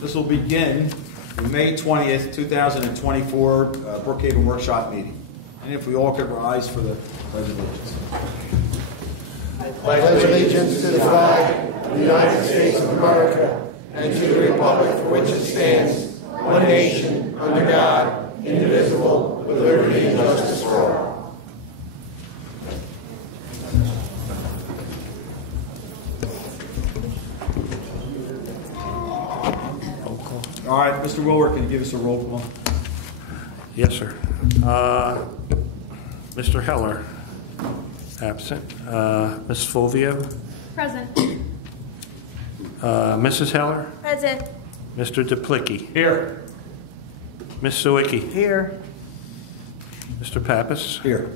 This will begin the May 20th, 2024 Brookhaven Workshop meeting. And if we all could rise for the Pledge of Allegiance. I pledge allegiance to the flag of the United States of America and to the republic for which it stands, one nation, under God, indivisible, with liberty and justice for all. All right, Mr. Wilwer, can you give us a roll call? Yes, sir. Mr. Heller, absent. Ms. Fulvio? Present. Mrs. Heller? Present. Mr. Duplicki? Here. Ms. Sawicki? Here. Mr. Pappas? Here.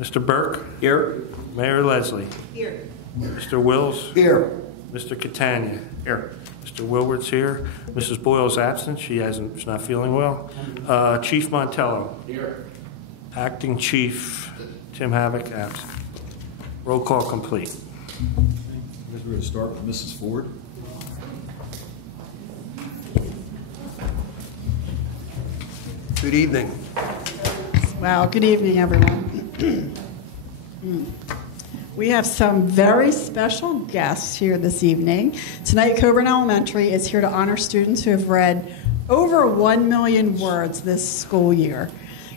Mr. Burke? Here. Mayor Leslie? Here. Mr. Wills? Here. Mr. Catania? Here. Mr. Wilward's here. Mrs. Boyle's absent. She's not feeling well. Chief Montello? Here. Acting Chief Tim Havoc, absent. Roll call complete. I guess we're going to start with Mrs. Ford. Good evening. Well, good evening, everyone. We have some very special guests here this evening. Tonight, Coburn Elementary is here to honor students who have read over 1 million words this school year.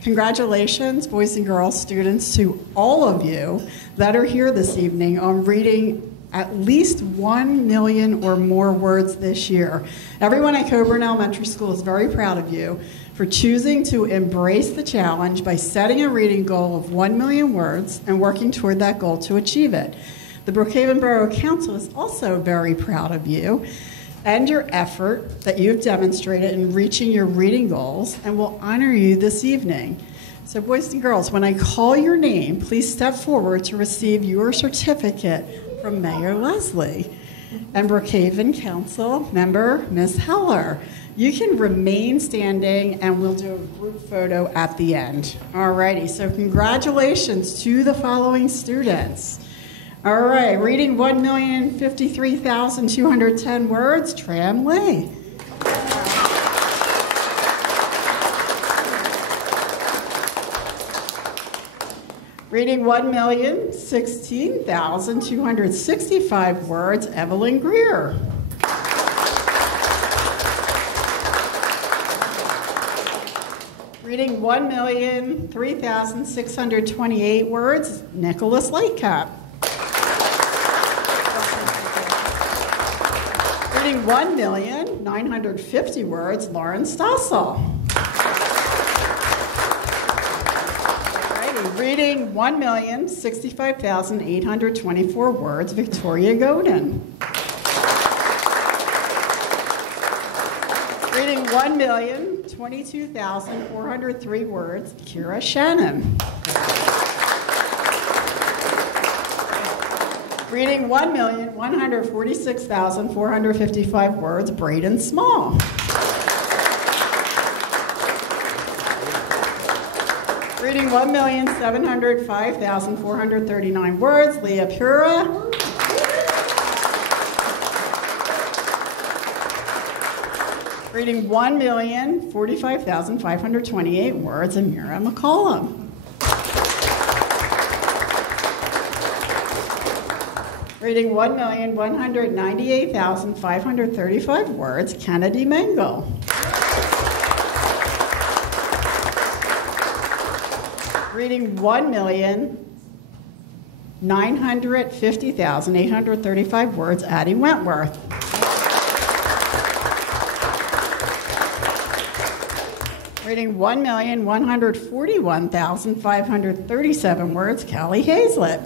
Congratulations, boys and girls students, to all of you that are here this evening on reading at least 1 million or more words this year. Everyone at Coburn Elementary School is very proud of you for choosing to embrace the challenge by setting a reading goal of 1 million words and working toward that goal to achieve it. The Brookhaven Borough Council is also very proud of you and your effort that you've demonstrated in reaching your reading goals, and will honor you this evening. So boys and girls, when I call your name, please step forward to receive your certificate from Mayor Leslie and Brookhaven Council member Ms. Heller. You can remain standing and we'll do a group photo at the end. Alrighty, so congratulations to the following students. All right, reading 1,053,210 words, Tram Lee. Reading 1,016,265 words, Evelyn Greer. Reading 1,003,628 words, Nicholas Lightcap. Reading 1,950 words, Lauren Stossel. Alrighty, reading 1,065,824 words, Victoria Godin. Reading 1,022,403 words, Kira Shannon. Reading 1,146,455 words, Braden Small. Reading 1,705,439 words, Leah Pura. Reading 1,045,528 words, Amira McCollum. Reading 1,198,535 words, Kennedy Mango. Reading 1,950,835 words, Addie Wentworth. Reading 1,141,537 words, Callie Hazlett.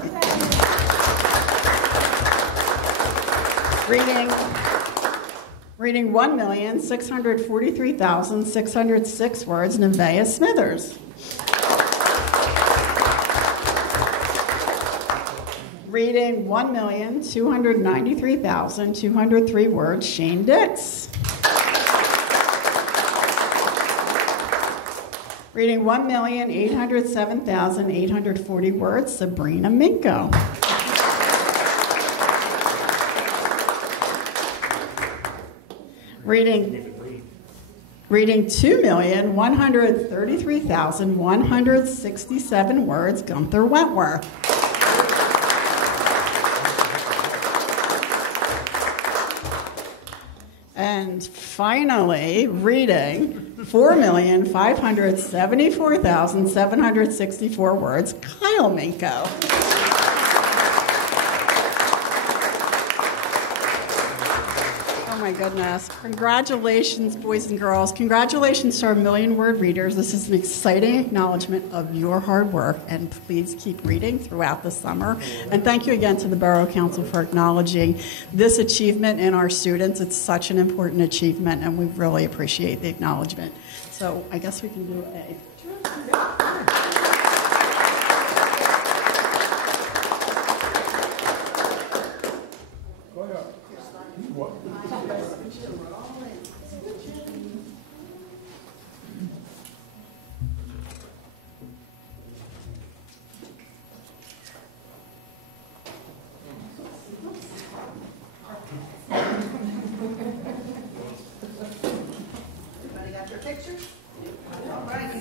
Reading 1,643,606 words, Nevaeh Smithers. Reading 1,293,203 words, Shane Dix. Reading 1,807,840 words, Sabrina Minko. Reading Reading 2,133,167 words, Gunther Wentworth. And finally, reading 4,574,764 words, Kyle Minko. Oh my goodness. Congratulations, boys and girls. Congratulations to our million-word readers. This is an exciting acknowledgement of your hard work, and please keep reading throughout the summer. And thank you again to the Borough Council for acknowledging this achievement in our students. It's such an important achievement, and we really appreciate the acknowledgement. So I guess we can do a... Everybody got your pictures? All right.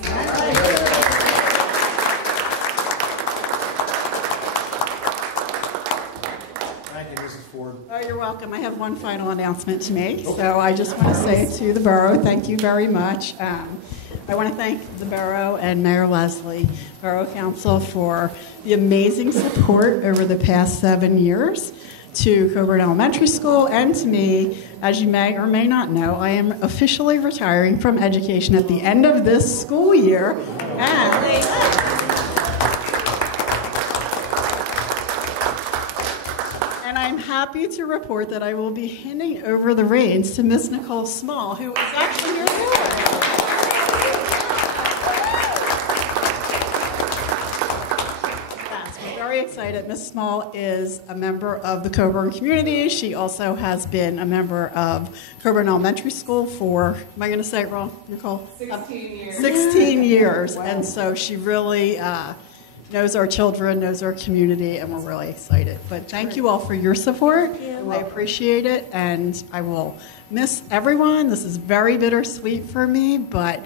Thank you, Mrs. Ford. Oh, you're welcome. I have one final announcement to make. So I just want to say to the Borough, thank you very much. I want to thank the Borough and Mayor Leslie, Borough Council, for the amazing support over the past 7 years to Coburn Elementary School and to me. As you may or may not know, I am officially retiring from education at the end of this school year. And I'm happy to report that I will be handing over the reins to Miss Nicole Small, who is actually here today. Very excited. Ms. Small is a member of the Coburn community. She also has been a member of Coburn Elementary School for, am I going to say it wrong, Nicole? 16 years. 16 years. Wow. And so she really knows our children, knows our community, and we're really excited. But thank you all for your support. I appreciate it, and I will miss everyone. This is very bittersweet for me, but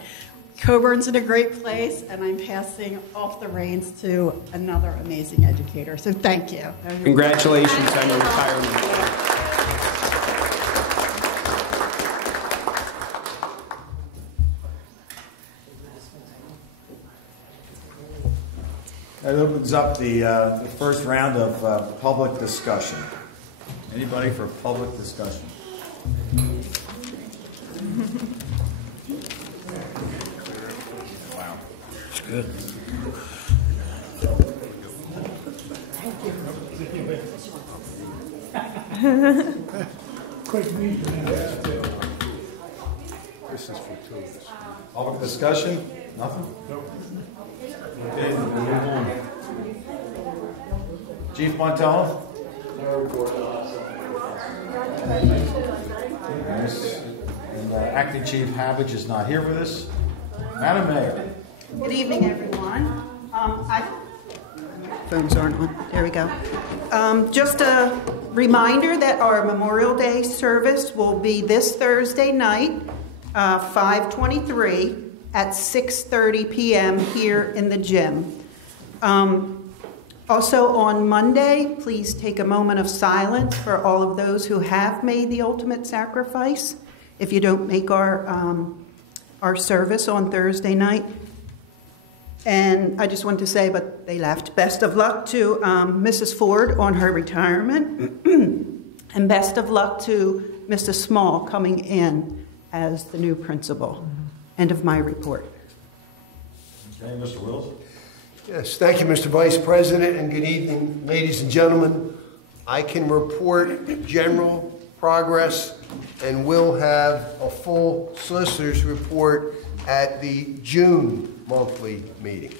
Coburn's in a great place, and I'm passing off the reins to another amazing educator. So thank you. Congratulations on your retirement. That opens up the first round of public discussion. Anybody for public discussion? Wow. It's good. This is for two. Public discussion? Nothing? Okay, we'll move on. Chief Montello? Yes. And Acting Chief Habich is not here with us. Madam Mayor. Good evening, everyone. Phones aren't on. There we go. Just a reminder that our Memorial Day service will be this Thursday night, 5/23 at 6:30 p.m. here in the gym. Also on Monday, please take a moment of silence for all of those who have made the ultimate sacrifice. If you don't make our service on Thursday night. And I just want to say, but they left, best of luck to Mrs. Ford on her retirement. And best of luck to Mr. Small coming in as the new principal. End of my report. Okay, Mr. Wills. Yes, thank you, Mr. Vice President, and good evening, ladies and gentlemen. I can report general progress and will have a full solicitor's report at the June monthly meeting.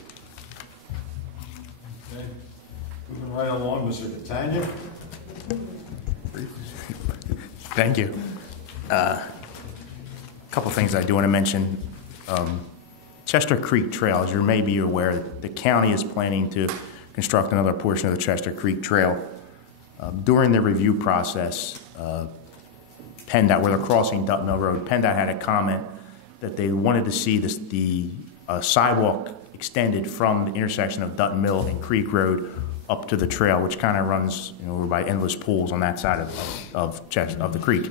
Okay. Moving right along, Mr. Catania. Thank you. A couple things I do want to mention. Chester Creek Trail, as you may be aware, the county is planning to construct another portion of the Chester Creek Trail. During the review process, PennDOT, where they're crossing Dutton Mill Road, PennDOT had a comment that they wanted to see the sidewalk extended from the intersection of Dutton Mill and Creek Road up to the trail, which kind of runs, over by Endless Pools on that side of the creek.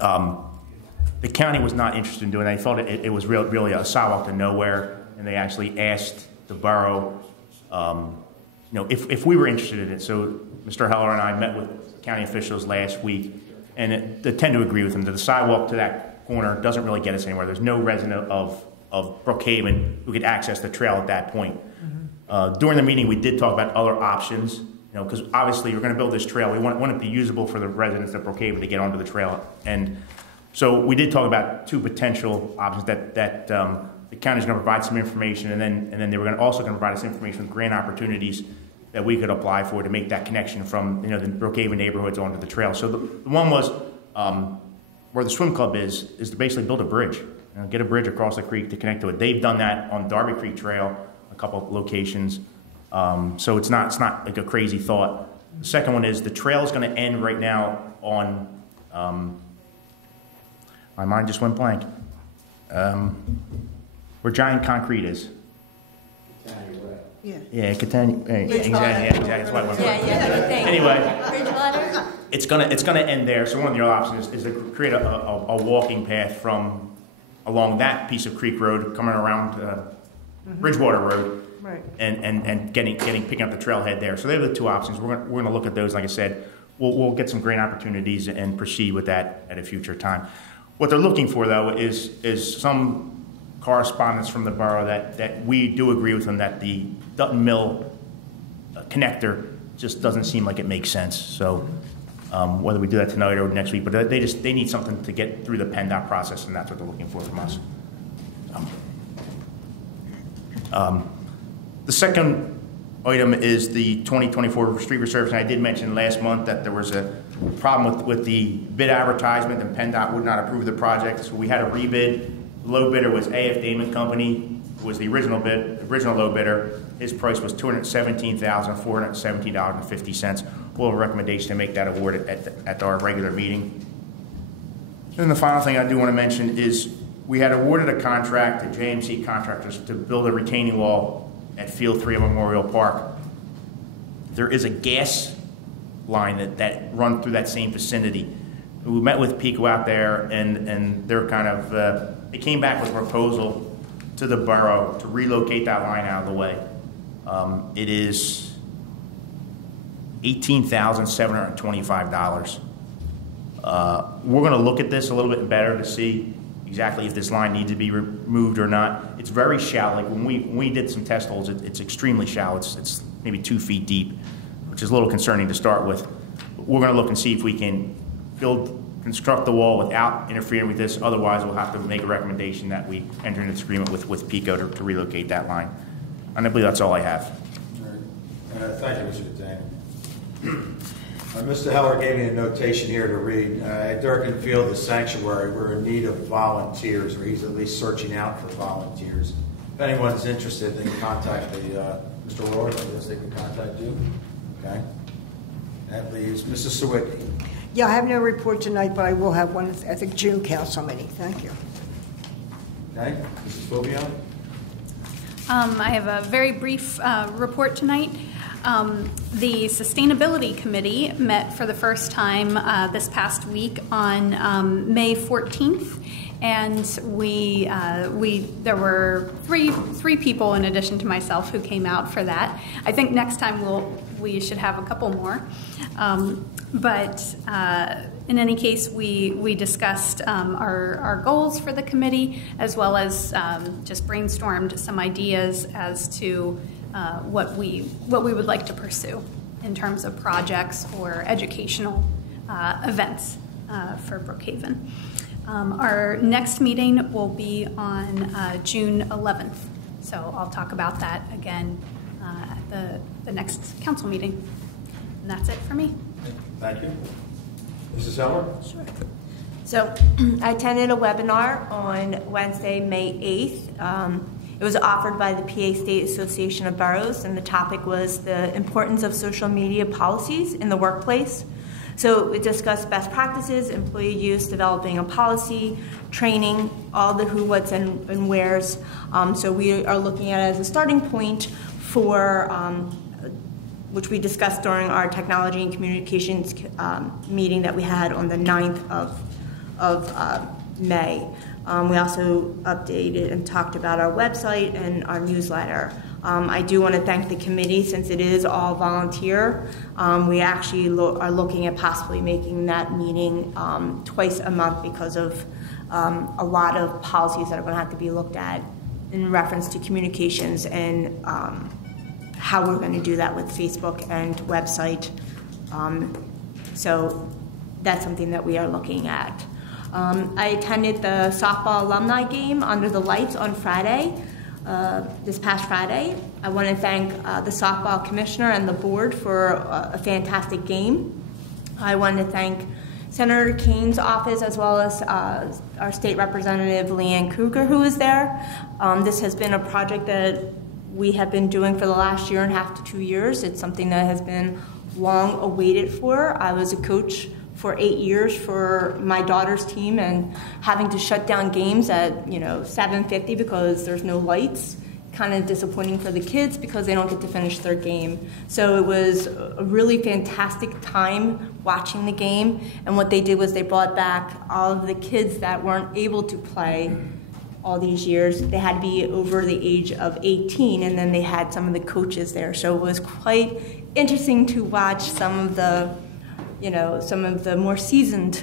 The county was not interested in doing that. They thought it was really a sidewalk to nowhere, and they actually asked the borough, if we were interested in it. So Mr. Heller and I met with county officials last week, and they tend to agree with them that the sidewalk to that corner doesn't really get us anywhere. There's no resident of Brookhaven who could access the trail at that point. During the meeting, we did talk about other options, because obviously we're going to build this trail. We want it to be usable for the residents of Brookhaven to get onto the trail. And so we did talk about two potential options that the county's going to provide some information, and then they were also going to provide us information with grant opportunities that we could apply for to make that connection from the Brookhaven neighborhoods onto the trail. So the one was where the swim club is to basically build a bridge, get a bridge across the creek to connect to it. They've done that on Darby Creek Trail, a couple of locations. So it's not like a crazy thought. The second one is the trail is going to end right now on. My mind just went blank. Where Giant Concrete is. Yeah, Catania. Exactly. That's why I went blank. Anyway, Bridgewater? it's gonna end there. So one of the other options is to create a walking path from along that piece of Creek Road, coming around Bridgewater Road, Right. and picking up the trailhead there. So they're the two options. We're gonna look at those. Like I said, we'll get some grant opportunities and proceed with that at a future time. What they're looking for, though, is some correspondence from the borough that we do agree with them that the Dutton Mill connector just doesn't seem like it makes sense. So whether we do that tonight or next week, but they need something to get through the PennDOT process, and that's what they're looking for from us. The second item is the 2024 street resurfacing. I did mention last month that there was a problem with the bid advertisement, and PennDOT would not approve the project, so we had a rebid. The low bidder was A.F. Damon Company, who was the original low bidder. His price was $217,417.50. We'll have a recommendation to make that award at our regular meeting. And the final thing I do want to mention is we had awarded a contract to JMC Contractors to build a retaining wall at Field 3 of Memorial Park. There is a gas line that run through that same vicinity. We met with PECO out there, and they're kind of, they came back with a proposal to the borough to relocate that line out of the way. It is $18,725. We're going to look at this a little bit better to see exactly if this line needs to be removed or not. It's very shallow. Like when we did some test holes, it's extremely shallow. It's maybe 2 feet deep, which is a little concerning to start with. But we're going to look and see if we can construct the wall without interfering with this. Otherwise, we'll have to make a recommendation that we enter into this agreement with PECO to relocate that line. And I believe that's all I have. Thank you, Mr. Daniel. Mr. Heller gave me a notation here to read. At Durkin Field, the sanctuary, we're in need of volunteers, or he's at least searching out for volunteers. If anyone's interested, they can contact Mr. Rohr. I guess they can contact you. Okay. That leaves Mrs. Sawicki. Yeah, I have no report tonight, but I will have one at the June council meeting. Thank you. Okay. Mrs. Fulvio? I have a very brief report tonight. The Sustainability Committee met for the first time this past week on May 14th, and there were three people in addition to myself who came out for that. I think next time we should have a couple more. But in any case, we discussed our goals for the committee, as well as just brainstormed some ideas as to what we would like to pursue in terms of projects or educational events for Brookhaven. Our next meeting will be on June 11th, so I'll talk about that again at the next council meeting. And that's it for me. Thank you. Mrs. Heller? Sure. So I attended a webinar on Wednesday, May 8th. It was offered by the PA State Association of Boroughs, and the topic was the importance of social media policies in the workplace. So it discussed best practices, employee use, developing a policy, training, all the who, what's, and where's. So we are looking at it as a starting point for, which we discussed during our technology and communications meeting that we had on the 9th of May. We also updated and talked about our website and our newsletter. I do want to thank the committee since it is all volunteer. We actually are looking at possibly making that meeting twice a month because of a lot of policies that are going to have to be looked at in reference to communications and how we're going to do that with Facebook and website. So that's something that we are looking at. I attended the softball alumni game under the lights on Friday, this past Friday. I want to thank the softball commissioner and the board for a fantastic game. I want to thank Senator Kane's office as well as our state representative Leanne Kruger, who is there. This has been a project that we have been doing for the last 1.5 to 2 years. It's something that has been long awaited for. I was a coach for 8 years for my daughter's team, and having to shut down games at 7:50 because there's no lights, kind of disappointing for the kids because they don't get to finish their game. So it was a really fantastic time watching the game, and what they did was they brought back all of the kids that weren't able to play all these years. They had to be over the age of 18, and then they had some of the coaches there. So it was quite interesting to watch some of the more seasoned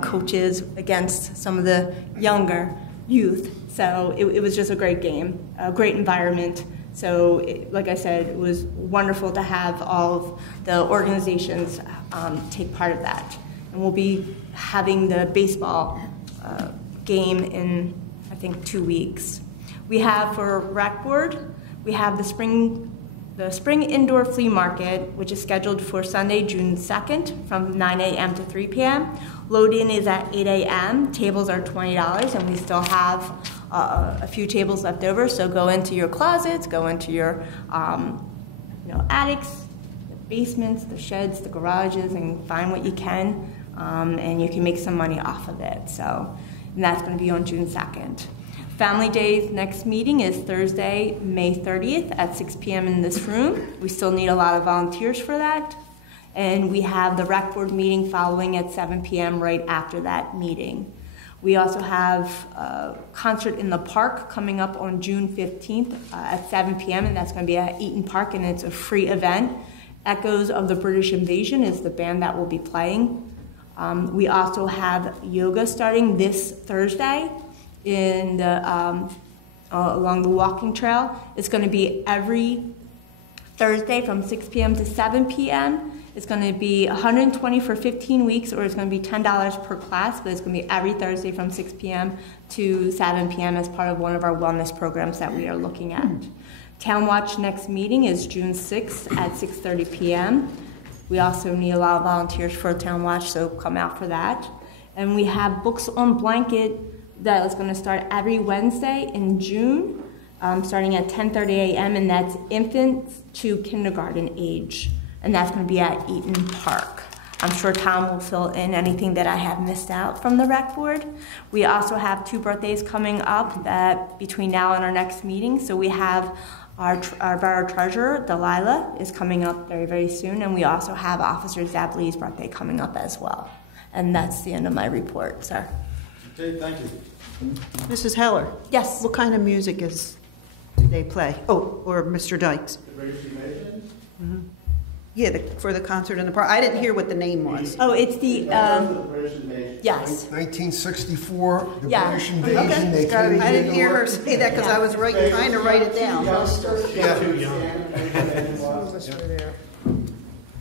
coaches against some of the younger youth. So it was just a great game, a great environment. So like I said, it was wonderful to have all of the organizations take part of that. And we'll be having the baseball game in, I think, 2 weeks. We have for Rec Board, we have the spring indoor flea market, which is scheduled for Sunday, June 2nd from 9 a.m. to 3 p.m. Load-in is at 8 a.m. Tables are $20, and we still have a few tables left over. So go into your closets, go into your attics, the basements, the sheds, the garages, and find what you can, and you can make some money off of it. And that's going to be on June 2nd. Family Day's next meeting is Thursday, May 30th at 6 p.m. in this room. We still need a lot of volunteers for that. And we have the Rec Board meeting following at 7 p.m. right after that meeting. We also have a concert in the park coming up on June 15th at 7 p.m. and that's going to be at Eaton Park, and it's a free event. Echoes of the British Invasion is the band that will be playing. We also have yoga starting this Thursday in the along the walking trail. It's going to be every Thursday from 6 p.m. to 7 p.m. It's going to be $120 for 15 weeks, or it's going to be $10 per class, but it's going to be every Thursday from 6 p.m. to 7 p.m. as part of one of our wellness programs that we are looking at. Town Watch next meeting is June 6th at 6:30 p.m. We also need a lot of volunteers for Town Watch, so come out for that. And we have Books on Blanket that is going to start every Wednesday in June, starting at 10:30 a.m., and that's infants to kindergarten age. And that's going to be at Eaton Park. I'm sure Tom will fill in anything that I have missed out from the Rec Board. We also have 2 birthdays coming up that between now and our next meeting. So we have our Borough Treasurer, Delilah, is coming up very, very soon. And we also have Officer Zabli's birthday coming up as well. And that's the end of my report, sir. Okay, thank you. Mrs. Heller? Yes. What kind of music do they play? Oh, or Mr. Dykes? The British Invasion? Mm-hmm. Yeah, for the concert in the park. I didn't hear what the name was. Oh, it's the... the British Invasion. Yes. 1964, the Yeah. British Invasion. Okay. They came I didn't to hear New her York. say that because I was trying to write it down.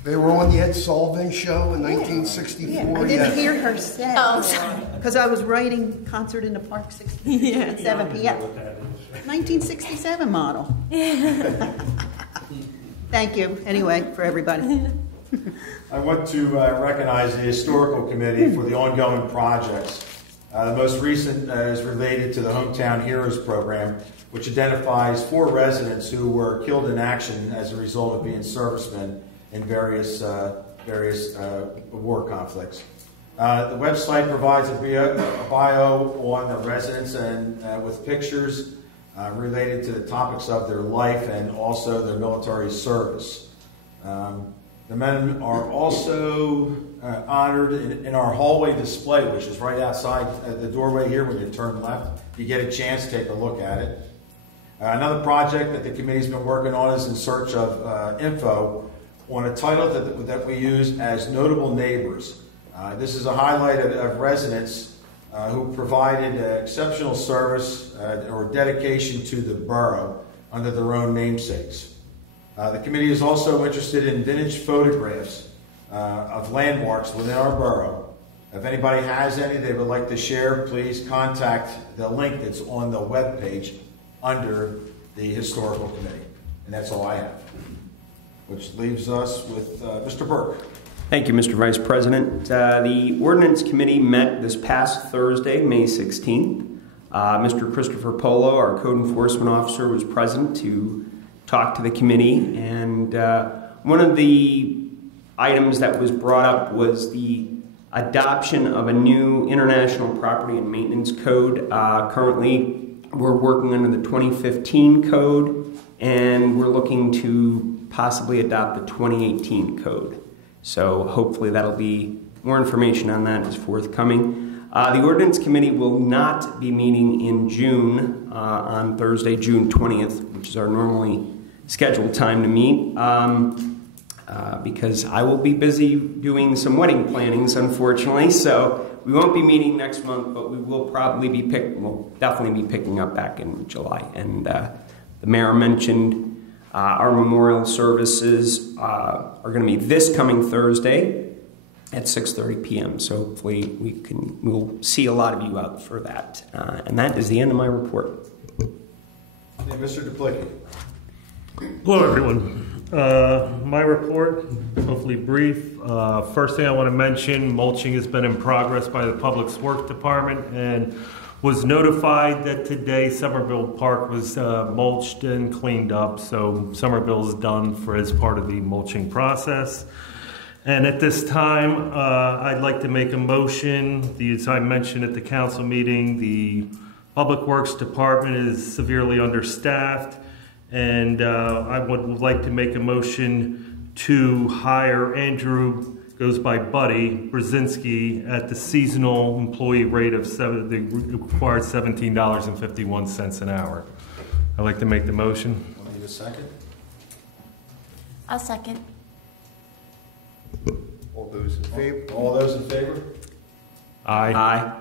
They were on the Ed Sullivan Show in 1964. Yeah, I didn't hear her say. Oh, sorry. Because I was writing concert in the park 7 p.m. 1967 model. Thank you, anyway, for everybody. I want to recognize the Historical Committee for the ongoing projects. The most recent is related to the Hometown Heroes program, which identifies 4 residents who were killed in action as a result of being servicemen in various various war conflicts. The website provides a bio on the residents and with pictures related to the topics of their life and also their military service. The men are also honored in our hallway display, which is right outside the doorway here when you turn left. If you get a chance, take a look at it. Another project that the committee's been working on is in search of info on a title that we use as Notable Neighbors. This is a highlight of residents who provided exceptional service or dedication to the borough under their own namesakes. The committee is also interested in vintage photographs of landmarks within our borough. If anybody has any they would like to share, please contact the link that's on the webpage under the Historical Committee. And that's all I have. Which leaves us with Mr. Burke. Thank you, Mr. Vice President. The Ordinance Committee met this past Thursday, May 16th. Mr. Christopher Polo, our Code Enforcement Officer, was present to talk to the committee. And one of the items that was brought up was the adoption of a new International Property and Maintenance Code. Currently, we're working under the 2015 code, and we're looking to possibly adopt the 2018 code. So hopefully that'll be, more information on that is forthcoming. The Ordinance Committee will not be meeting in June on Thursday, June 20th, which is our normally scheduled time to meet, because I will be busy doing some wedding plannings, unfortunately. So we won't be meeting next month, but we will probably be we'll definitely be picking up back in July. And the mayor mentioned our memorial services are going to be this coming Thursday at 6:30 p.m. So hopefully we'll see a lot of you out for that. And that is the end of my report. Hey, Mr. Duplicki. Hello, everyone. My report, hopefully brief. First thing I want to mention, mulching has been in progress by the Public Works Department and was notified that today Somerville Park was mulched and cleaned up. So Somerville is done as part of the mulching process. And at this time, I'd like to make a motion. As I mentioned at the council meeting, the Public Works Department is severely understaffed. And I would like to make a motion to hire Andrew, goes by Buddy, Brzezinski, at the seasonal employee rate of the required $17.51 an hour. I'd like to make the motion. Need a second? I'll second. All those in favor? All those in favor? Aye. Aye.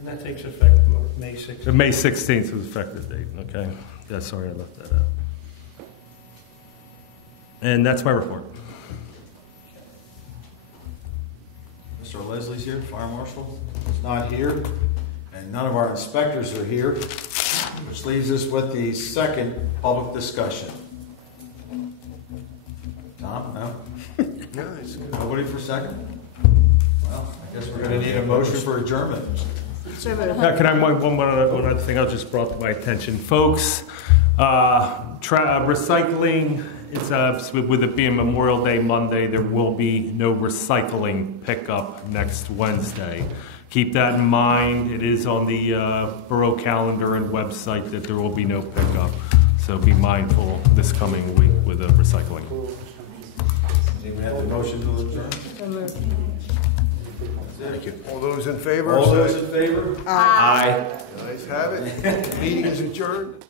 And that takes effect May 16th. May 16th was effective date, okay. Yeah, sorry I left that out. And that's my report. Mr. Leslie's here, Fire Marshal is not here, and none of our inspectors are here, which leaves us with the second public discussion. Tom, no? No, it's good. Nobody for second? Well, I guess we're going to need a motion for adjournment. Can I one other thing I just brought to my attention, folks? Recycling. It's with it being Memorial Day Monday, there will be no recycling pickup next Wednesday. Keep that in mind. It is on the Borough calendar and website that there will be no pickup. So be mindful this coming week with the recycling. Anyone have the motion to adjourn? Thank you. All those in favor? All those in favor? Aye. Ayes have it. Meeting is adjourned.